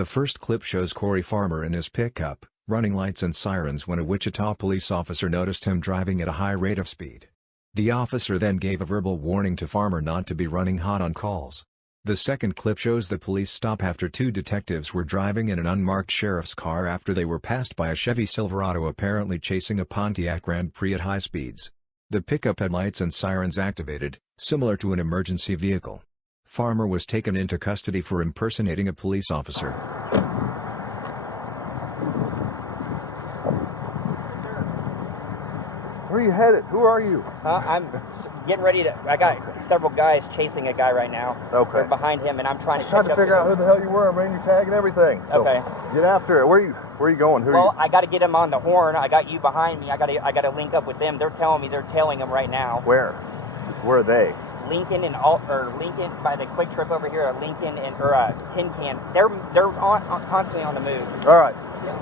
The first clip shows Corey Farmer in his pickup, running lights and sirens when a Wichita police officer noticed him driving at a high rate of speed. The officer then gave a verbal warning to Farmer not to be running hot on calls. The second clip shows the police stop after two detectives were driving in an unmarked sheriff's car after they were passed by a Chevy Silverado apparently chasing a Pontiac Grand Prix at high speeds. The pickup had lights and sirens activated, similar to an emergency vehicle. Farmer was taken into custody for impersonating a police officer. Where are you headed? Who are you? I'm getting ready to. I got several guys chasing a guy right now. Okay. They're behind him, and I'm trying to trying to figure out who the hell you were. I'm reading your tag and everything. So okay. Get after it. Where are you going? Well, I got to get him on the horn. I got you behind me. I got to link up with them. They're telling me they're tailing him right now. Where? Where are they? Lincoln and Lincoln by the Quick Trip over here. Lincoln and Tin Can. They're constantly on the move. All right. Yeah.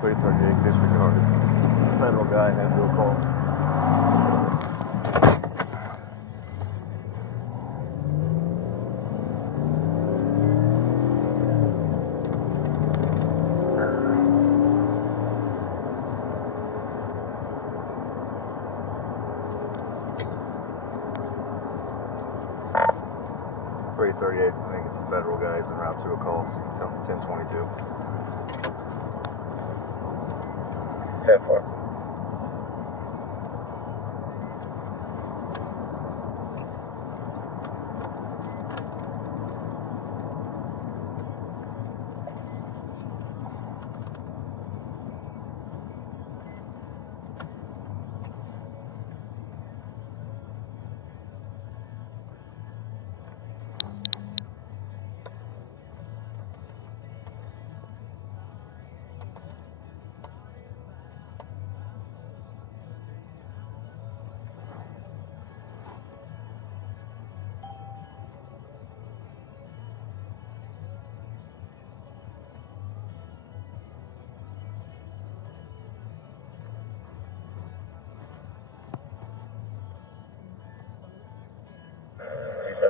338 disregarded. Federal guy had to a call. .338, I think it's a federal guy. He's en route to a call. So you can tell him 1022. 10-4.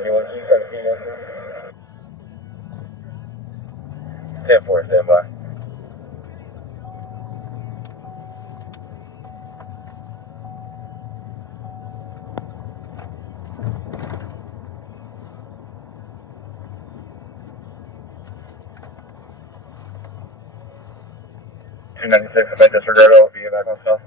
Anyone see 17-1? 10-4, stand by. .296, if I disregard, I'll be back on stuff.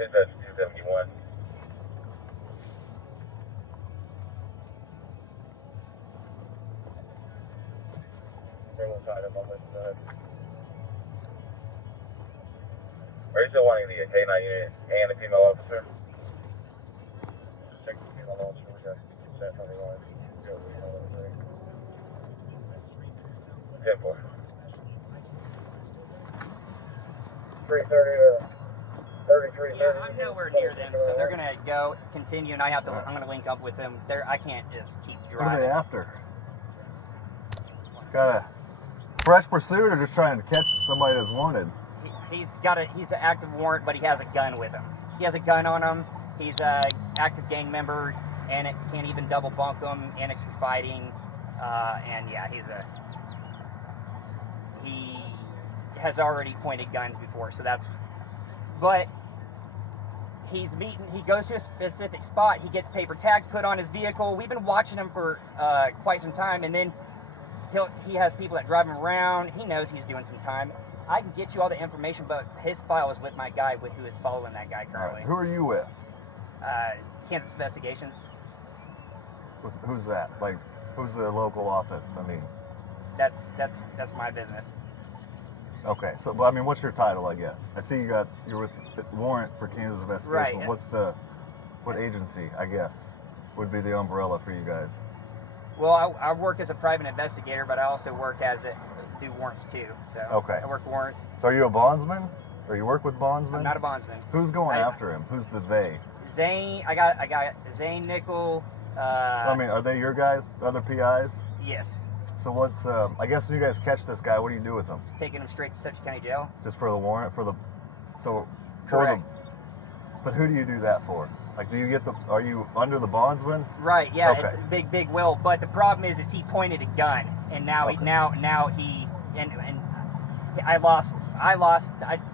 Dispatch 271. Are you still wanting the K9 unit and a female officer? Just check the female officer. We got consent from the line. 10-4. 330 to 33. Yeah, I'm nowhere near them, so they're gonna continue, and I'm gonna link up with them. I can't just keep driving. What are they after? Got a fresh pursuit, or just trying to catch somebody that's wanted? He's an active warrant, but he has a gun with him. He has a gun on him. He's a active gang member, and it can't even double bunk him. Annex for fighting, and yeah, he has already pointed guns before, so that's. But he goes to a specific spot. He gets paper tags put on his vehicle. We've been watching him for quite some time, and then he has people that drive him around. He knows he's doing some time. I can get you all the information, but his file is with my guy who is following that guy currently. Right. Who are you with? Kansas Investigations. Who's that? Like, who's the local office? I mean, that's my business. Okay, so I mean, what's your title? I guess I see you're with warrant for Kansas Investigation. Right. What agency? I guess would be the umbrella for you guys. Well, I work as a private investigator, but I also work do warrants too. So okay. I work warrants. So are you a bondsman? Or you work with bondsmen? I'm not a bondsman. Who's going after him? Who's the they? Zane, I got Zane, Nickel. I mean, are they your guys, other PIs? Yes. So what's, I guess when you guys catch this guy, what do you do with him? Taking him straight to Central County Jail. Just for the warrant? Correct. But who do you do that for? Like, are you under the bondsman? Right, yeah, Okay. it's a big will. But the problem is he pointed a gun, and now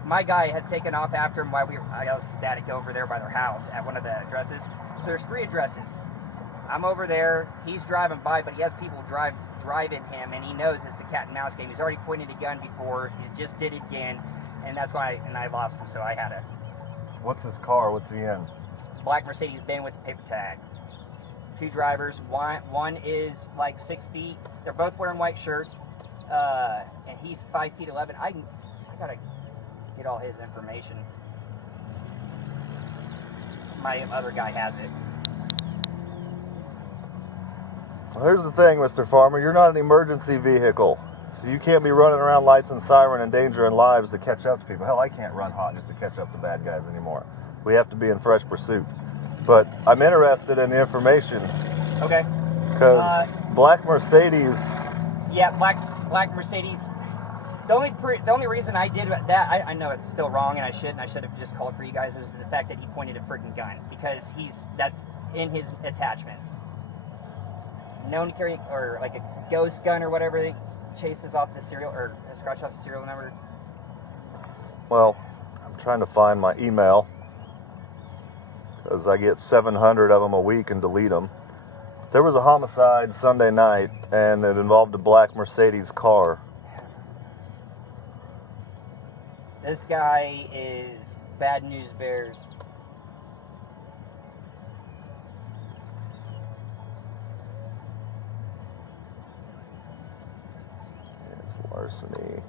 my guy had taken off after him while I was static over there by their house at one of the addresses. So there's 3 addresses. I'm over there, he's driving by, but he has people driving him, and he knows it's a cat and mouse game. He's already pointed a gun before, he just did it again, and that's why, and I lost him, so I had to. What's his car? What's he in? Black Mercedes Benz with the paper tag. 2 drivers, one is like 6 feet, they're both wearing white shirts, and he's 5'11". I gotta get all his information. My other guy has it. Well, here's the thing, Mr. Farmer. You're not an emergency vehicle. So you can't be running around lights and siren endangering lives to catch up to people. Hell, I can't run hot just to catch up to bad guys anymore. We have to be in fresh pursuit. But I'm interested in the information. Okay. Because Black Mercedes... Yeah, Black Mercedes. The only reason I did that, I know it's still wrong, and I should have just called for you guys, was the fact that he pointed a freaking gun, because that's in his attachments. Known to carry, or like a ghost gun or whatever, that chases off the serial, or scratch off the serial number. Well, I'm trying to find my email, because I get 700 of them a week and delete them. There was a homicide Sunday night, and it involved a black Mercedes car. This guy is Bad News Bears. It's larceny.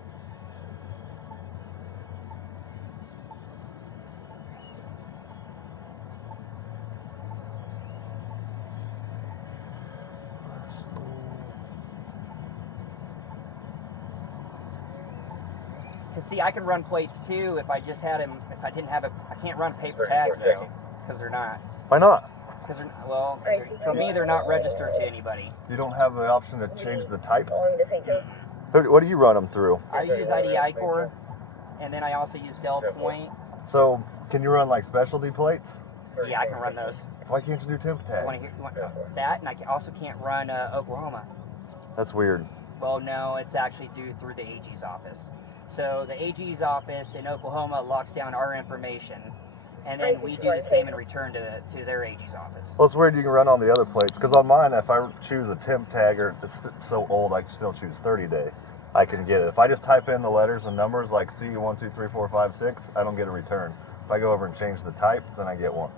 See, I can run plates too if I just had him. If I didn't have I can't run paper tags though, because they're not. Why not? Because for me, they're not registered to anybody. You don't have the option to change the type? What do you run them through? I use IDI Core, and then I also use Del Point. So, can you run like specialty plates? Yeah, I can run those. Why can't you do temp tags? You want that, and I also can't run Oklahoma. That's weird. Well, no, it's actually due through the AG's office. So the AG's office in Oklahoma locks down our information, and then we do the same in return to their AG's office. Well, it's weird you can run on the other plates, because on mine, if I choose a temp tag, or it's so old I can still choose 30-day, I can get it. If I just type in the letters and numbers like C1, 2, 3, 4, 5, 6, I don't get a return. If I go over and change the type, then I get one.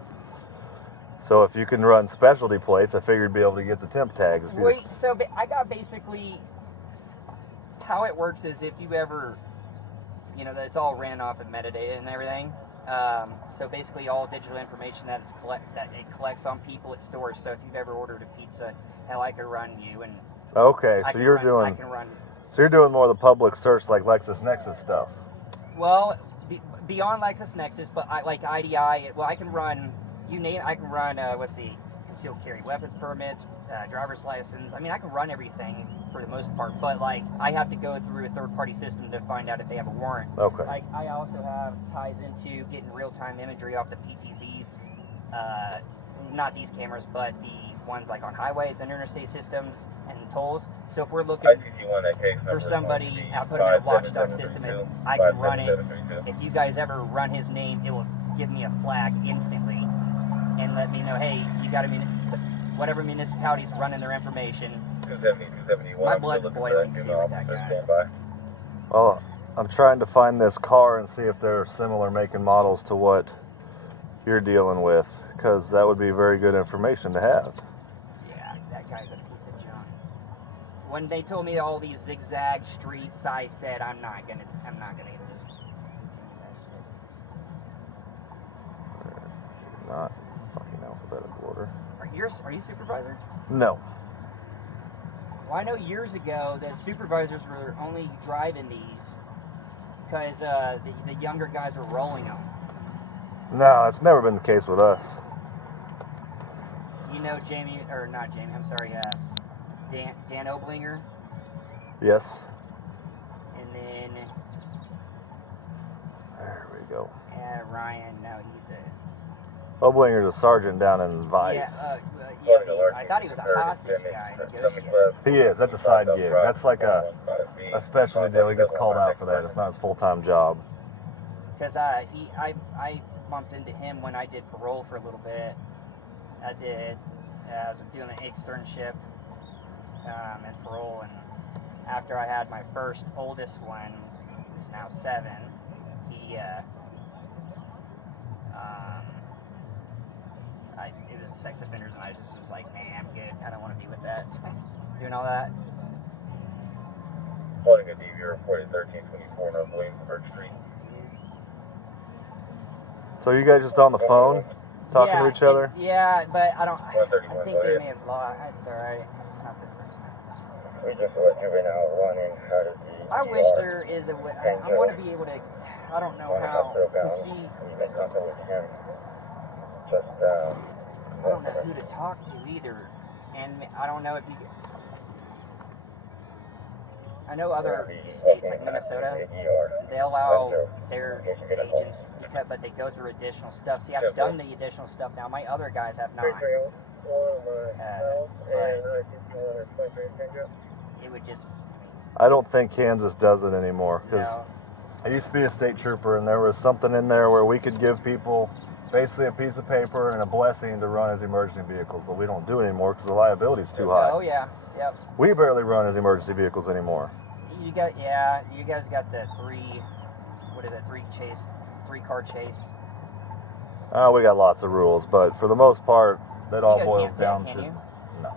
So if you can run specialty plates, I figured you'd be able to get the temp tags. Wait, so I got basically, how it works is if you ever, that it's all ran off of metadata and everything. So basically all digital information that it collects on people, it stores. So if you've ever ordered a pizza, hell, I could run you, and okay, so you're doing more of the public search like LexisNexis stuff. Well, beyond LexisNexis, but like IDI, I can run. I can run. Concealed carry weapons permits, driver's license. I mean, I can run everything for the most part, but like I have to go through a third-party system to find out if they have a warrant. Okay. Like I also have ties into getting real-time imagery off the PTZs, not these cameras, but the ones like on highways and interstate systems and tolls. So if we're looking for somebody, I put them in a watchdog system, and I can run it. If you guys ever run his name, it will give me a flag instantly and let me know, hey, you got whatever municipality's running their information. 270, My blood's boiling too with that guy. Well, I'm trying to find this car and see if they're similar make and models to what you're dealing with, because that would be very good information to have. Yeah, that guy's a piece of junk. When they told me all these zigzag streets, I said, I'm not gonna get this. Not fucking alphabetical order. Are you supervisor? No. Well, I know years ago that supervisors were only driving these because the younger guys were rolling them. No, it's never been the case with us. You know Jamie, or not Jamie, I'm sorry, Dan Oblinger, Yes. and then There we go. Ryan, no, he's a... Oblinger's a sergeant down in Vice. I thought he was a hostage guy. Negotiator. He is. That's a side gig. That's like a specialty deal. He gets called out for that. It's not his full-time job. Because I bumped into him when I did parole for a little bit. I was doing an externship and parole, and after I had my first oldest one, who's now 7, he it was sex offenders, and I just was like, nah, I'm good. I don't want to be with that. Doing all that. Holding a DV reported 1324 North Williamsburg Street. So you guys just on the phone talking to each other? Yeah, but I don't. I 131, think they may have lost. It's alright. It's not the first time. We just let juvenile run in out of the I wish there is a way. I want to be able to. I don't know how to see. You make contact with him. Just, I don't know who to talk to either, and I don't know if you. I know other states like Minnesota, they allow their agents, but they go through additional stuff. See, I've done the additional stuff now. My other guys have not. But it would just. I don't think Kansas does it anymore. Because No. I used to be a state trooper, and there was something in there where we could give people basically a piece of paper and a blessing to run as emergency vehicles, but we don't do it anymore because the liability is too high. Oh yeah, yep. We barely run as emergency vehicles anymore. You guys got the 3-car chase. We got lots of rules, but for the most part, that all You guys boils can't down bet, to can you? no.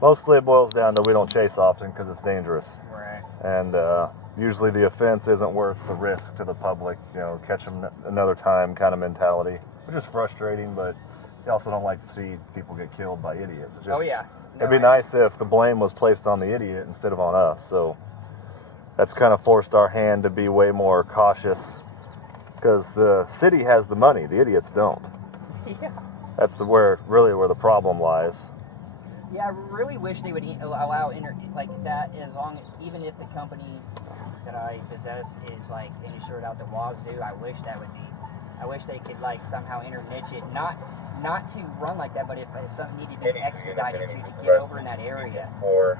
Mostly it boils down to we don't chase often because it's dangerous, Right. and usually the offense isn't worth the risk to the public. You know, catch them another time kind of mentality, which is frustrating, but you also don't like to see people get killed by idiots. It's just, Oh yeah. it'd be nice if the blame was placed on the idiot instead of on us. So that's kind of forced our hand to be way more cautious because the city has the money, the idiots don't. Yeah. That's where the problem lies. Yeah, I really wish they would allow like that, as long even if the company that I possess is like insured out the wazoo. I wish they could like somehow interniche it, not to run like that, but if something needed to be expedited to get over in that area. For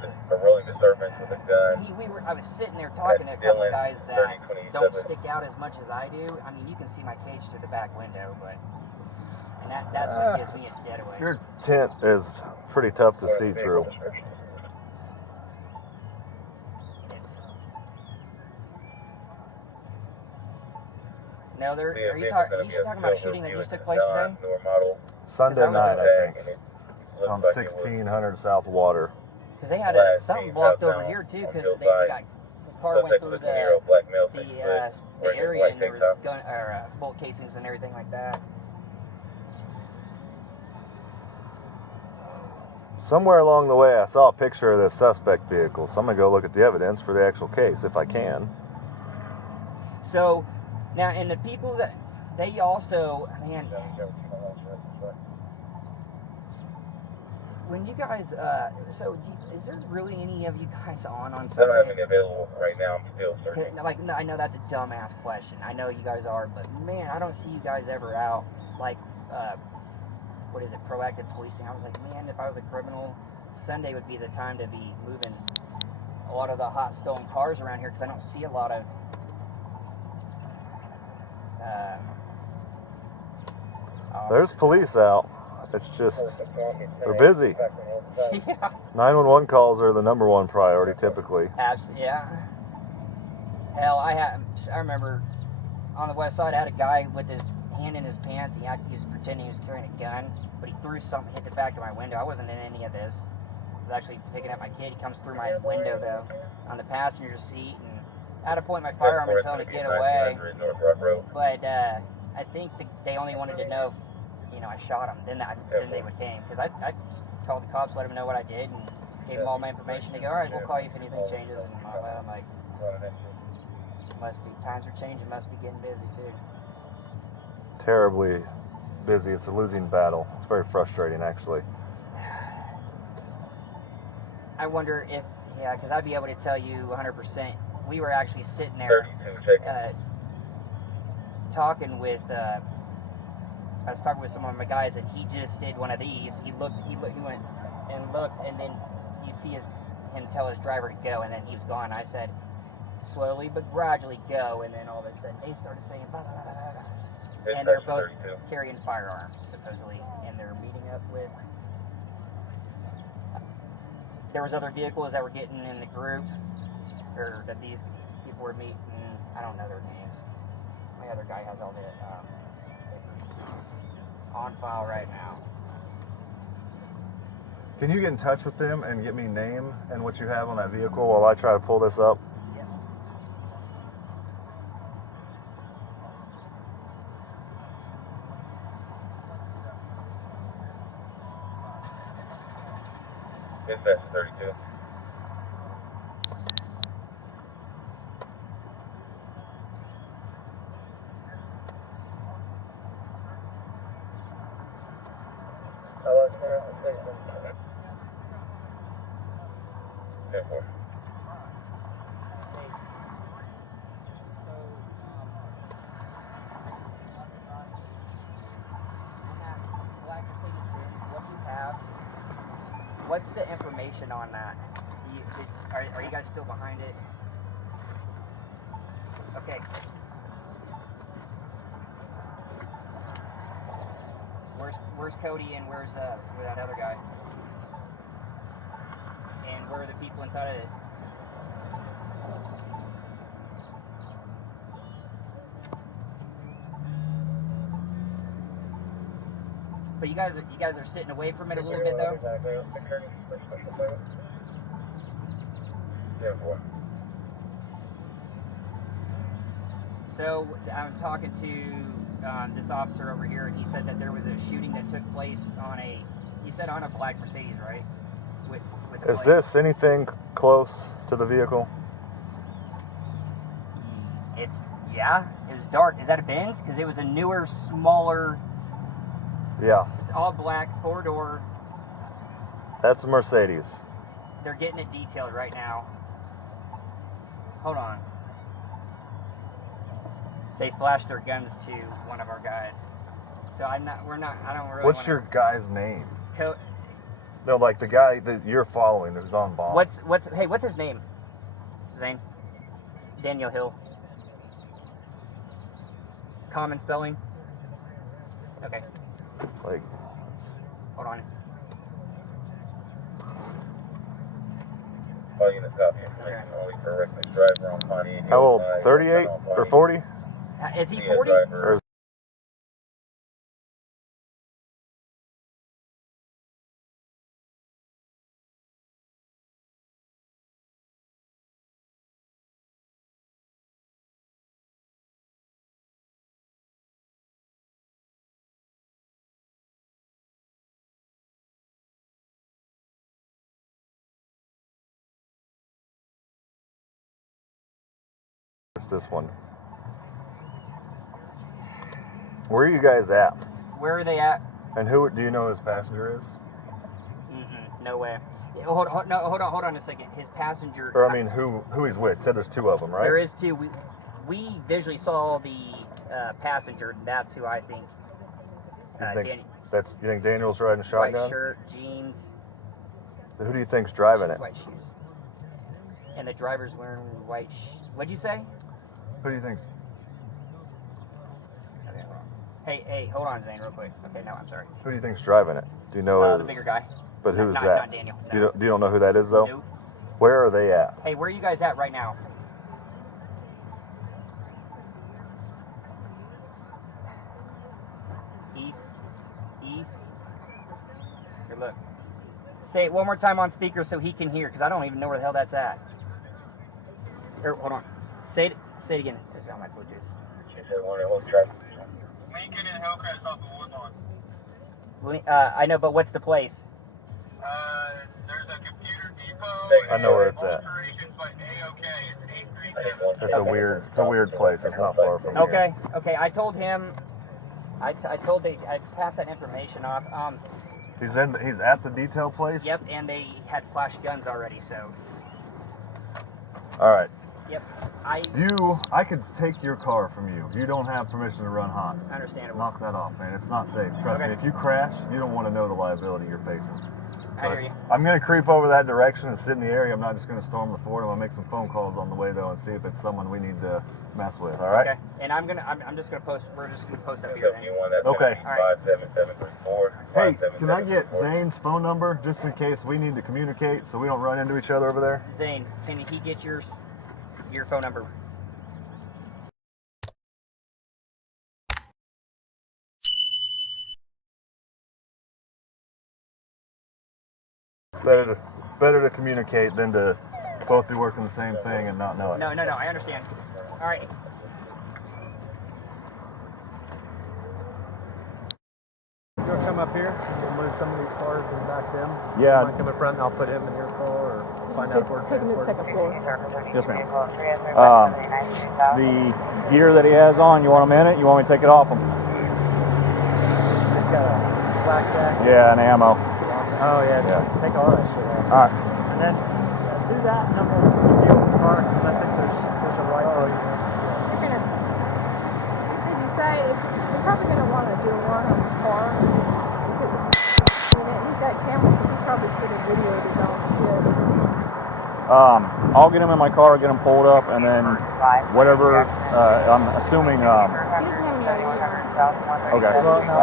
the rolling disturbance with a gun. I was sitting there talking to a couple guys that don't stick out as much as I do. I mean, you can see my cage through the back window, and that's what gives me a dead away. Your tent is pretty tough to see through. No, are you talking about a shooting that just took place today? Sunday night, I think, on like 1600 South Water. Because they had something blocked over here too, because the car went through the area and there was bullet casings and everything like that. Somewhere along the way, I saw a picture of this suspect vehicle, so I'm going to go look at the evidence for the actual case, if I can. So, now, and the people that, they also, man, when you guys, is there really any of you guys on I don't have Sundays? any available right now. I'm still searching. Like, I know that's a dumbass question. I know you guys are, but man, I don't see you guys ever out, like, what is it, proactive policing. I was like, man, if I was a criminal, Sunday would be the time to be moving a lot of the hot stolen cars around here, because I don't see a lot of There's police out. It's just, they're busy. Yeah. 911 calls are the #1 priority typically. Yeah. Hell, I remember on the west side, I had a guy with his hand in his pants. He was pretending he was carrying a gun, but he threw something, hit the back of my window. I wasn't in any of this. I was actually picking up my kid. He comes through my window, though, on the passenger seat, and I had to point my firearm and tell him to get away. But I think they only wanted to know if, I shot him. Then they would came, because I called the cops, let them know what I did, and gave them all my information. They go, all right, we'll call you if anything changes. And I'm like, Must be. Times are changing. Must be getting busy too. Terribly busy. It's a losing battle. It's very frustrating, actually. I wonder if, yeah, because I'd be able to tell you 100%. We were actually sitting there talking with, I was talking with some of my guys, and he just did one of these. He went and looked, and then you see him tell his driver to go, and then he was gone. I said, slowly but gradually go, and then all of a sudden they started saying, blah, blah, blah, blah, blah. And they're both carrying firearms, supposedly, and they're meeting up with. There was other vehicles that were getting in the group, or that these people were meeting. I don't know their names. My other guy has all the papers on file right now. Can you get in touch with them and get me name and what you have on that vehicle while I try to pull this up? Yes. Dispatch 32. What's the information on that? Are you guys still behind it? Okay. Where's Cody and where's that other guy? And where are the people inside of it? But you guys are sitting away from it a little bit though. So I'm talking to this officer over here, and he said that there was a shooting that took place on a black Mercedes, right? With Is this anything close to the vehicle? It was dark. Is that a Benz? Because it was a newer, smaller. Yeah. It's all black, 4-door. That's a Mercedes. They're getting it detailed right now. Hold on. They flashed their guns to one of our guys. So I don't really. What's your guy's name? No, like the guy that you're following who's on bond. What's his name? Zane? Daniel Hill. Common spelling? Okay. Like. Hold on. All units copy information only for reckless driver on Pawnee. How old? 38 or 40? Is he 40? Or is this one? Where are you guys at? Where are they at? And who do you know his passenger is? No way. Hold on a second. His passenger. Or I mean, who he's with? Said there's two of them, right? There is two. We visually saw the passenger. That's who I think. You think Daniel's riding a shotgun? White shirt, jeans. So who do you think's driving it? White shoes. And the driver's wearing white. What'd you say? Who do you think? Hey, hold on, Zane, real quick. Okay, no, I'm sorry. Who do you think's driving it? Do you know the bigger guy. But who's not that? Not Daniel. No. You don't know who that is though? Nope. Where are they at? Hey, where are you guys at right now? East. Here, look. Say it one more time on speaker so he can hear, because I don't even know where the hell that's at. Here, hold on. Say it again. It's on my Bluetooth. Lincoln and Hillcrest off the Woodlawn. I know, but what's the place? There's a computer depot. I know where it's at. Alterations by AOK. It's It's a weird place. It's not far from here. Okay. I told him. I passed that information off. He's at the detail place. Yep, and they had flash guns already. So. All right. Yep. I could take your car from you. You don't have permission to run hot. Understandable. Knock that off, man. It's not safe. Trust me. If you crash, you don't want to know the liability you're facing. I hear you. I'm going to creep over that direction and sit in the area. I'm not just going to storm the fort. I'm going to make some phone calls on the way, though, and see if it's someone we need to mess with. All right? Okay. And I'm just going to post. We're just going to post up here. Okay. All right. 57734. Hey, can I get Zane's phone number just in case we need to communicate so we don't run into each other over there? Zane, can he get your phone number? Better to communicate than to both be working the same thing and not know it. No, I understand. All right. You'll come up here and we'll move some of these cars and back them. Yeah. You might come up front and I'll put him in your car or find out where to take him to the second floor. Yes, ma'am. The gear that he has on, you want him in it? You want me to take it off him? He's got a blackjack. Yeah, and ammo. Oh yeah, take all that shit off. All right. And then do that and then we'll deal with the car because I think there's a right way. If they decide, they're probably going to want to do a run on the car because he's got cameras, so he probably could have videoed his own shit. I'll get him in my car, get him pulled up, and then whatever. I'm assuming. He doesn't have any ID on him. Okay. Well, no,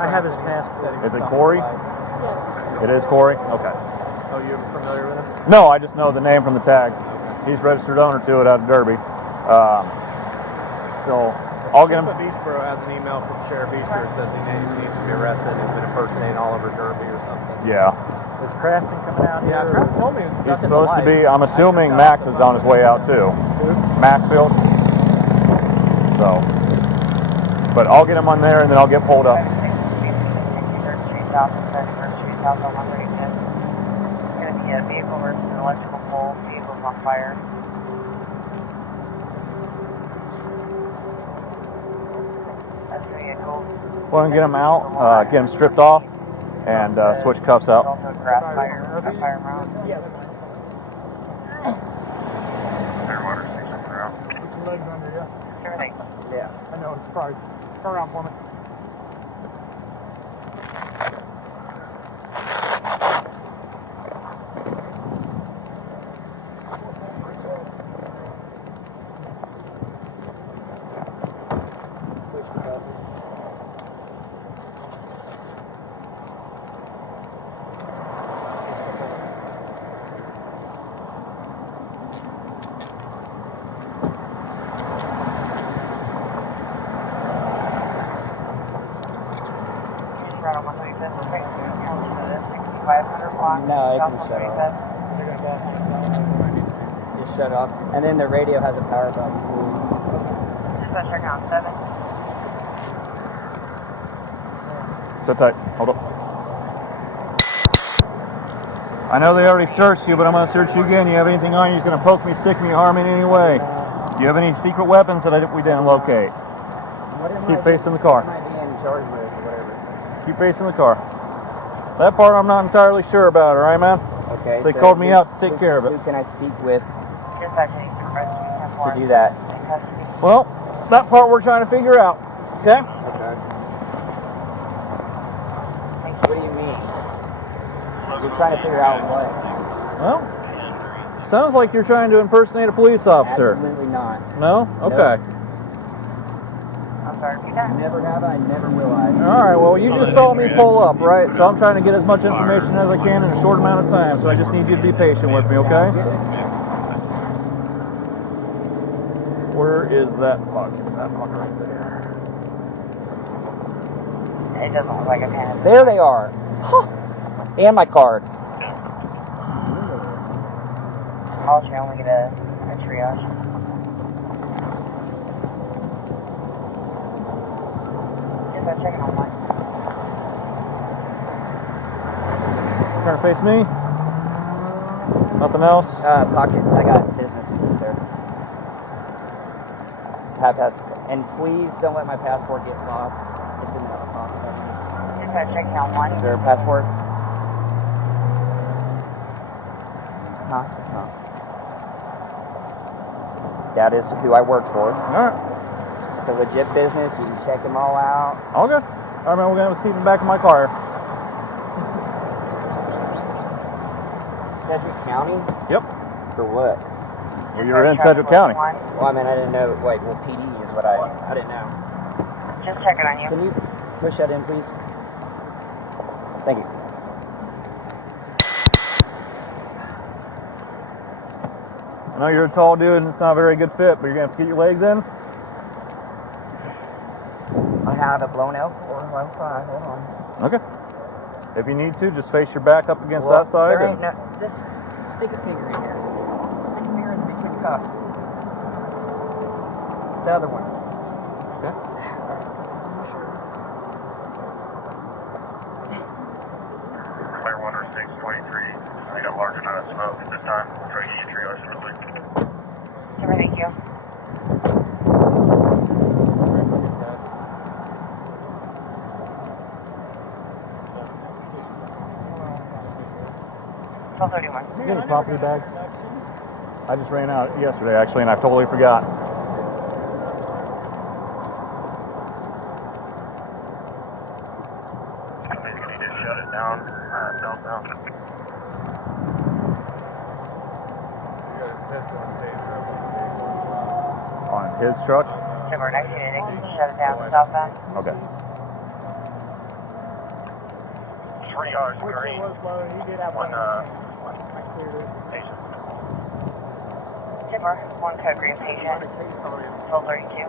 I have his mask setting. Is it Corey? Yes. It is Corey. Okay. Oh, you're familiar with him? No, I just know the name from the tag. He's registered owner to it out of Derby. So I'll get him. Sheriff of Eastboro has an email from Sheriff Easter that says he needs to be arrested and has been impersonating Oliver Derby or something. Yeah. Is Crafton coming out here? Yeah, Crafton told me he was He's supposed to be. I'm assuming Max is on his way out too. Maxfield. So, but I'll get him on there and then I'll get pulled up. Going to be a vehicle versus an electrical pole. Vehicle's on fire. That's going to be a cool. Well, and get him out, get him stripped off, and switch cuffs out. Also a grass fire around. Clearwater 6-0. Put your legs under you. Everything. Yeah. I know, it's probably. Turn around for me. No, it can shut off. Just shut off. And then the radio has a power button. Dispatch on 7. Sit tight. Hold up. I know they already searched you, but I'm going to search you again. You have anything on you that's going to poke me, stick me, harm me in any way? Do you have any secret weapons that we didn't locate? Keep facing the car. Keep facing the car. That part I'm not entirely sure about, all right, man? Okay. They called me out to take care of it. Who can I speak with To do that? Well, that part we're trying to figure out. Okay? What do you mean? You're trying to figure out what? Well, sounds like you're trying to impersonate a police officer. Absolutely not. No? Okay. I'm sorry, repeat that. Never have I, never will I. All right, well, you just saw me pull up, right? So I'm trying to get as much information as I can in a short amount of time, so I just need you to be patient with me, okay? Where is that fuck? It's that fuck right there. It doesn't look like a pen. There they are. And my card. I'll only get a triage. Just checking online. Trying to face me? Nothing else? Pocket. I got business there. Have and please don't let my passport get lost. It's in the pocket. Just got check count 1. Is there a passport? Huh? No. That is who I work for. Alright. It's a legit business. You can check them all out. All good. Alright, man, we're gonna have a seat in the back of my car. Sedgwick County? Yep. For what? Well, you're in Sedgwick County. Well, I mean, I didn't know. Wait, well, PD is what I didn't know. Just checking on you. Can you push that in, please? Thank you. I know you're a tall dude and it's not a very good fit, but you're gonna have to get your legs in. I have a blown L4, L5. Hold on. Okay. If you need to, just face your back up against that side. There ain't no. This. Stick a finger in here. Stick a finger in between the cuff. The other one. Okay. Clear 10623. I got a large amount of smoke at this time. We'll try to get you triage shortly. Thank you. Any property bags? I just ran out yesterday, actually, and I totally forgot. Somebody's going to need to shut it down. Southbound. On his truck? Timber next unit, shut it down southbound. Okay. Triage green. One patient. Timber, 1 code green patient. 1232.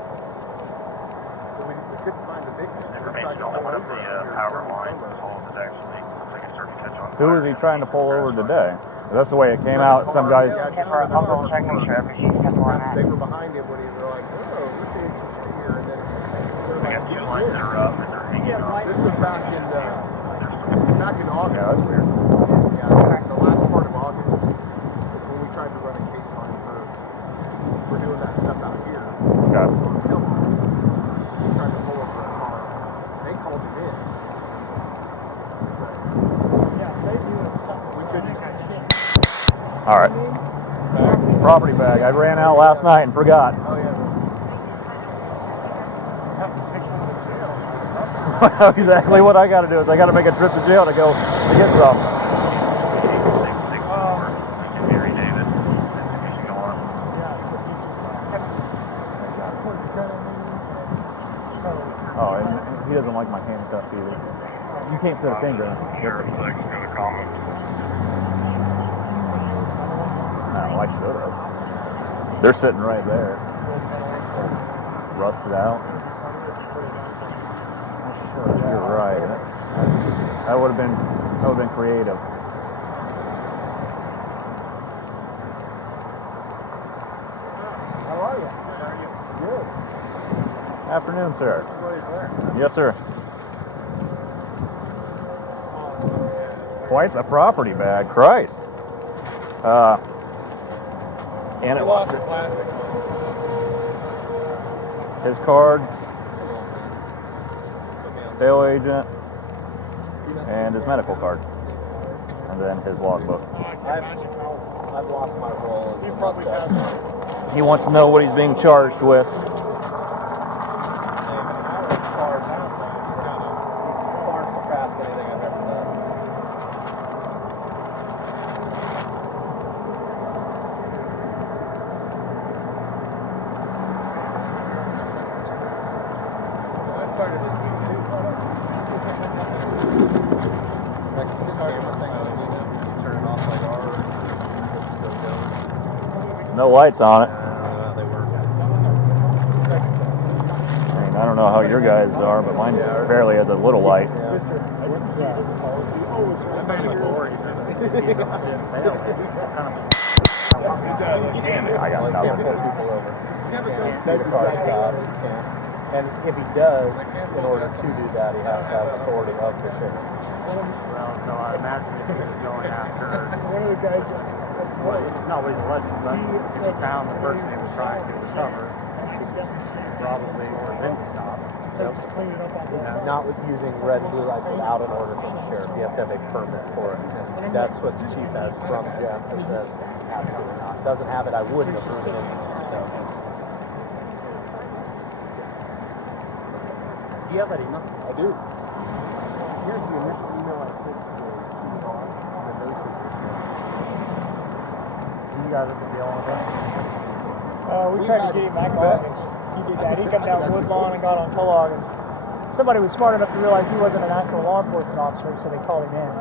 Information on one of the power lines was hauled is actually looks like it's starting to catch on. Who was he trying to pull over today? That's the way it came out. Some guys. Timber, I'll go check, make sure everything's simple on that. They were behind him when he was like, oh, we're seeing some shit here. And then We got 2 lines that are up and they're hanging off. this was back in August. Yeah, that's weird. Yeah, the last part of August is when we tried to run a case line for doing that stuff out here. Okay. We tried to pull over a car. They called him in. We couldn't. All right. Property bag. I ran out last night and forgot. Oh, yeah. Exactly what I got to do is I got to make a trip to jail to go to get some. Mary David. Information go on. Oh, and he doesn't like my handcuff either. You can't put a finger in it. Sheriff's going to call him. No, I should have. They're sitting right there. Rusted out. You're right. That would have been creative. How are you? Good. Afternoon, sir. This is where he's there. Yes, sir. Quite the property bag, Christ. And it was the plastic his cards, bail agent, and his medical card, and then his logbook. I've lost my role as probably He wants to know what he's being charged with. No lights on it. I mean, I don't know how your guys are, but mine barely has a little light. I got nothing. And if he does, in order to do that, he has to have authority of the sheriff. Well, so I imagine if he was going after, one of the guys well, it's not what he's alleging, but if he found the person he was trying to recover, Probably for them to stop. So just clean it up on both sides. Not with using red and blue lights without an order from the sheriff. He has to have a permit for it. And that's what the chief has from Jeff. He says, absolutely not. Doesn't have it, I wouldn't have driven it. So. Do you have that email? I do. Here's the initial email I sent to the boss, and then there's his email. So you guys have been dealing with it? We tried to get him back on this. He did that. He come down Woodlawn and got on Kellogg. And somebody was smart enough to realize he wasn't an actual law enforcement officer, so they called him in.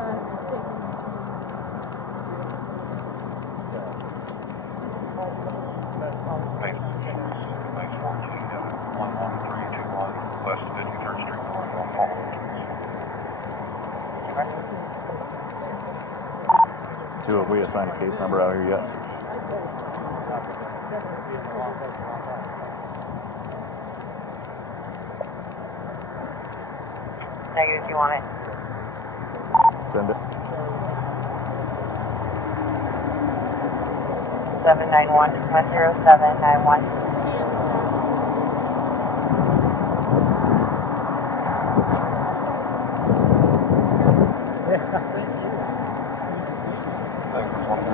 Have we assigned a case number out here yet? Negative, you want it? Send it. 791-10791.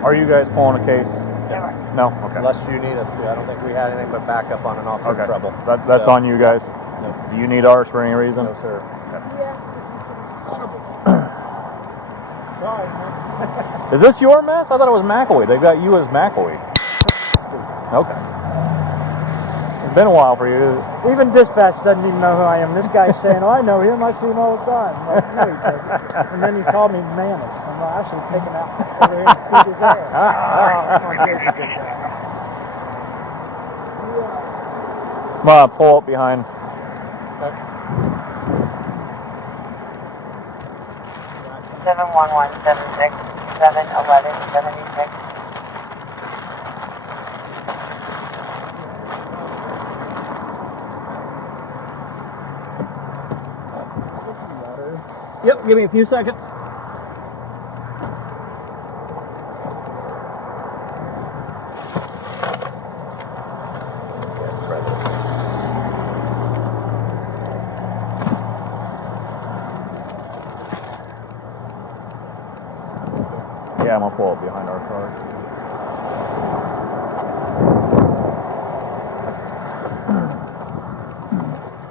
Are you guys pulling a case? Never. No? Okay. Unless you need us to. I don't think we had anything but backup on an officer Okay. trouble. That's So, on you guys? No. Do you need ours for any reason? No, sir. Sorry, man. Is this your mess? I thought it was McElwee. They've got you as McElwee. Okay. It's been a while for you. Even dispatch doesn't even know who I am. This guy's saying, "Oh, I know him. I see him all the time." I'm like, no, he doesn't. And then he called me Manus. I'm like, I should take him out over here and beat his ass. Oh, my goodness, good guy. Come on, pull up behind. 711-76-711-76. Yep, give me a few seconds. Yeah, I'm gonna pull up behind our car.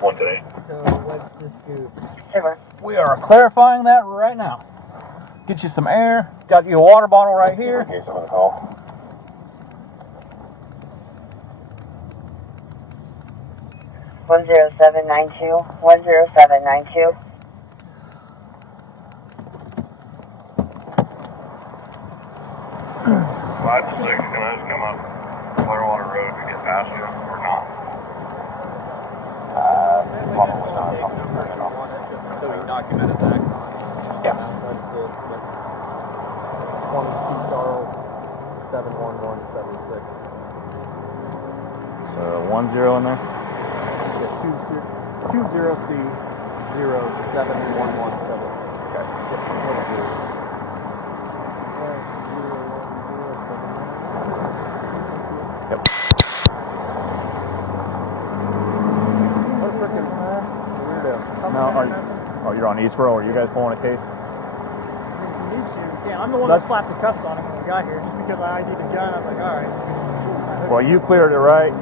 One today. So what's the scoop? We are clarifying that right now. Get you some air. Got you a water bottle right here. In case I'm on call. One 10792. 5 to 6, can I just come up Clearwater Road to get past you or not? Probably not. So he documented his acts on it. Yeah. That's it. 22 Charles 71176. So 10 in there. Yeah, 20C 07117. Okay. Yep. What a freaking weirdo. No, you're on Eastboro. Are you guys pulling a case? If you need to. Yeah, I'm the one that slapped the cuffs on him when we got here. Just because I ID'd the gun, I was like, all right. Well, you cleared it, right?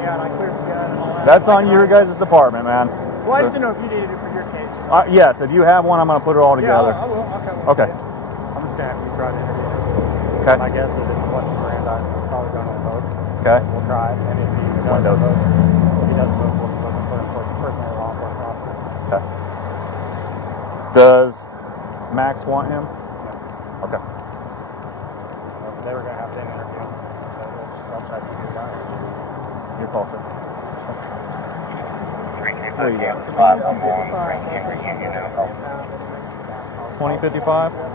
Yeah, and I cleared the gun and all that. That's on your guys' department, man. Well, I just didn't know if you needed it for your case. Yes, if you have one, I'm going to put it all together. Yeah, I will. I'll come Okay. I'm just going to have you try to interview him. Okay. My guess is it's West Miranda. I'm probably going to vote. Okay. We'll try it. And if he doesn't Windows. vote, if he doesn't vote, we'll put him for personal law enforcement officer. Okay. Does Max want him? Okay. They were going to have them interview him. So I'll try to figure it out. Your call, sir. What do you got? 2055? Alright.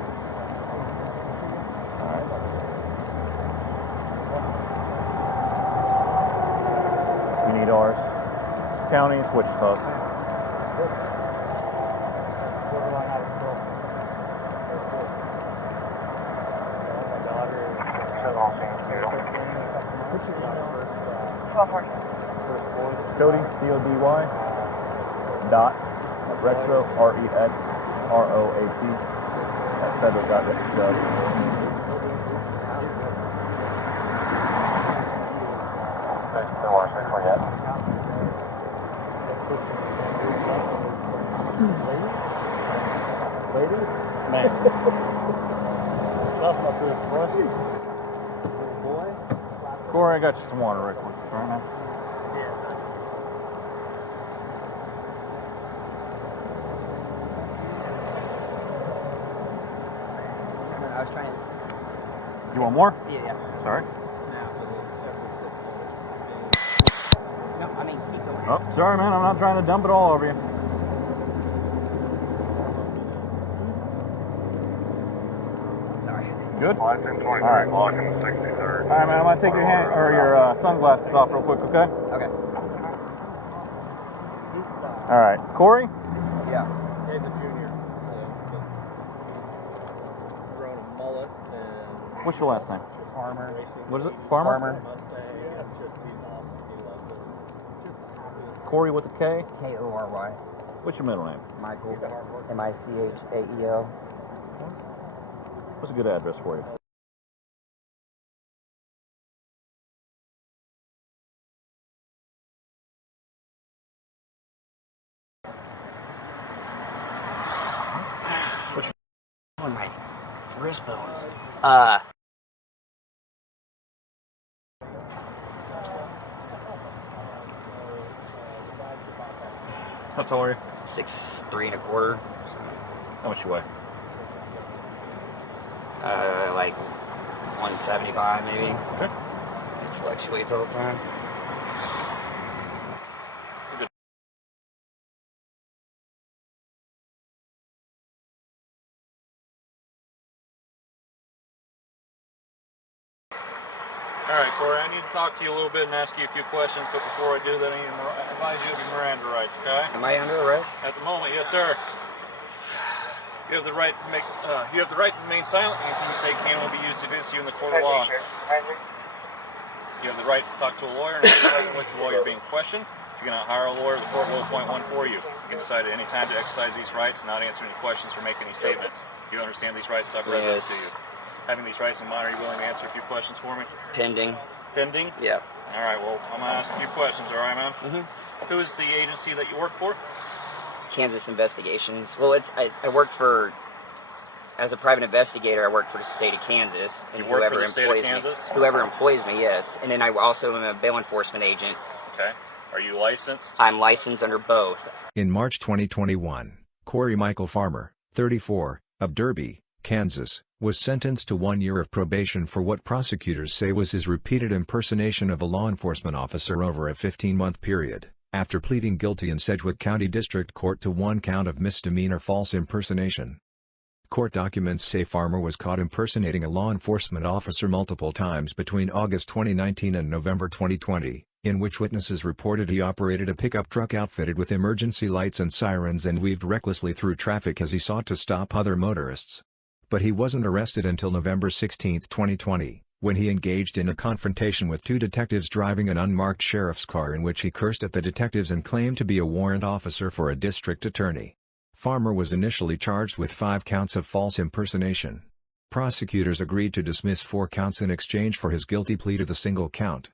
You need ours. Counties, Wichita. My daughter is all things too. What's your email? 1240. Cody, CODY, dot, retro, REXROAT, at Cedric.gov. No more 6 yet. Lady? Man. Nothing up here for us. Boy? Corey, I got you some water right quick, right now. I was trying to. You want more? Yeah. Sorry. No, I mean, keep going. Oh, sorry, man. I'm not trying to dump it all over you. Sorry. Good? Well, that's in 23 block in the 63rd. All right, man. I'm gonna take your hand or your sunglasses off real quick, okay? Okay. All right, Corey. Yeah. He's a junior. He's grown a mullet and What's your last name? Farmer. What is it? Farmer? Mustang. He's awesome. He loves it. Corey with a K. Kory. What's your middle name? Michael. Michael. What's a good address for you? On my wrist bones. How tall are you? 6'3" and a quarter. How much you weigh? Like 175 maybe. Okay. It fluctuates all the time. It's a good. All right, Corey, I need to talk to you a little bit and ask you a few questions, but before I do that, I need to advise you of your Miranda rights, okay? Am I under arrest? At the moment, yes, sir. You have the right to remain silent. Anything you say can will be used against you in the court of law. You have the right to talk to a lawyer and ask questions with you while you're being questioned. If you cannot hire a lawyer, the court will appoint one for you. You can decide at any time to exercise these rights and not answer any questions or make any statements. Do you understand these rights? I've read them to you. Having these rights in mind, are you willing to answer a few questions for me? Pending. Pending? Yep. All right, well, I'm going to ask a few questions, all right, man? Mm-hmm. Who is the agency that you work for? Kansas Investigations. Well, I worked for, as a private investigator, I worked for the state of Kansas. And You work for the state of Kansas? Whoever employs me, yes. And then I also am a bail enforcement agent. Okay. Are you licensed? I'm licensed under both. In March 2021, Corey Michael Farmer, 34, of Derby, Kansas, was sentenced to 1 year of probation for what prosecutors say was his repeated impersonation of a law enforcement officer over a 15-month period, after pleading guilty in Sedgwick County District Court to 1 count of misdemeanor false impersonation. Court documents say Farmer was caught impersonating a law enforcement officer multiple times between August 2019 and November 2020, in which witnesses reported he operated a pickup truck outfitted with emergency lights and sirens and weaved recklessly through traffic as he sought to stop other motorists. But he wasn't arrested until November 16, 2020, when he engaged in a confrontation with 2 detectives driving an unmarked sheriff's car in which he cursed at the detectives and claimed to be a warrant officer for a district attorney. Farmer was initially charged with 5 counts of false impersonation. Prosecutors agreed to dismiss 4 counts in exchange for his guilty plea to the single count.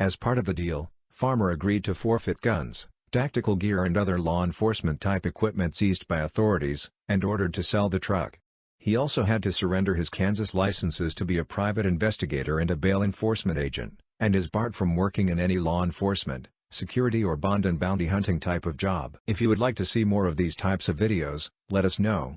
As part of the deal, Farmer agreed to forfeit guns, tactical gear and other law enforcement type equipment seized by authorities, and ordered to sell the truck. He also had to surrender his Kansas licenses to be a private investigator and a bail enforcement agent, and is barred from working in any law enforcement, security or bond and bounty hunting type of job. If you would like to see more of these types of videos, let us know.